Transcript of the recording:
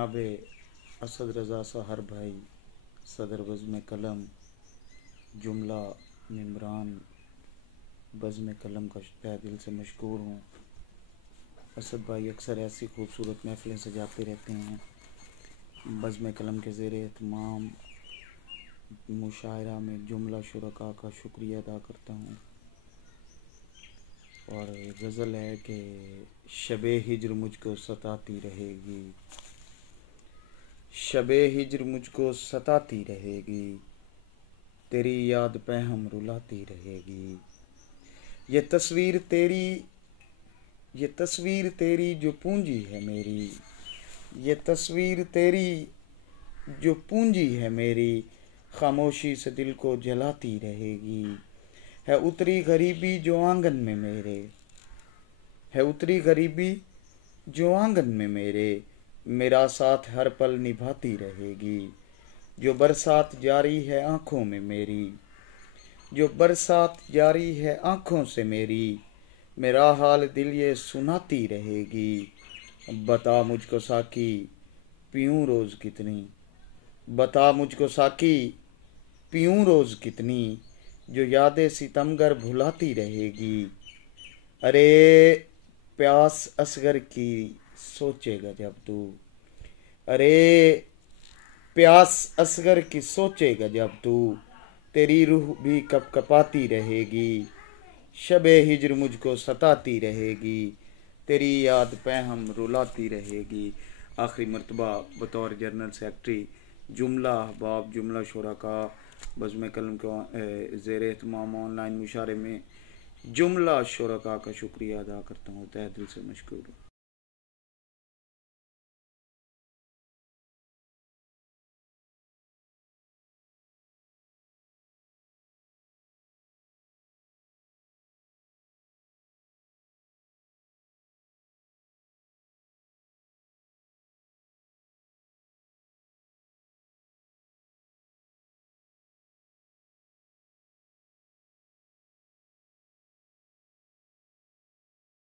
जनाब असद रज़ा सहर भाई सदर बज़्म कलम जुमला निमरान बज़्म कलम का तहे दिल से मशकूर हूँ। असद भाई अक्सर ऐसी खूबसूरत महफ़िलें सजाते रहते हैं। बज़्म कलम के ज़ेर एहतमाम मुशायरा में जुमला शुरका का शुक्रिया अदा करता हूँ। और गज़ल है कि शबे हिज्र मुझको सताती रहेगी, शबे हिज्र मुझको सताती रहेगी, तेरी याद पे हम रुलाती रहेगी। ये तस्वीर तेरी जो पूंजी है मेरी, ये तस्वीर तेरी जो पूंजी है मेरी, खामोशी से दिल को जलाती रहेगी। है उतरी गरीबी जो आंगन में मेरे, है उतरी गरीबी जो आंगन में मेरे, मेरा साथ हर पल निभाती रहेगी। जो बरसात जारी है आँखों में मेरी, जो बरसात जारी है आँखों से मेरी, मेरा हाल दिल ये सुनाती रहेगी। बता मुझको साकी पीऊँ रोज़ कितनी, बता मुझको साकी पीऊँ रोज़ कितनी, जो यादें सितमगर भुलाती रहेगी। अरे प्यास असगर की सोचेगा जब तू, अरे प्यास असगर की सोचेगा जब तू, तेरी रूह भी कपकपाती रहेगी। शबे हिज्र मुझको सताती रहेगी, तेरी याद पे हम रुलाती रहेगी। आखिरी मरतबा बतौर जनरल सेक्रेटरी जुमला अहबाब जुमला शुरका बज़्म कलम के ज़ेर एहतमाम ऑनलाइन मुशारे में जुमला शुरका का शुक्रिया अदा करता हूँ। तहे दिल से मशकूर हूँ।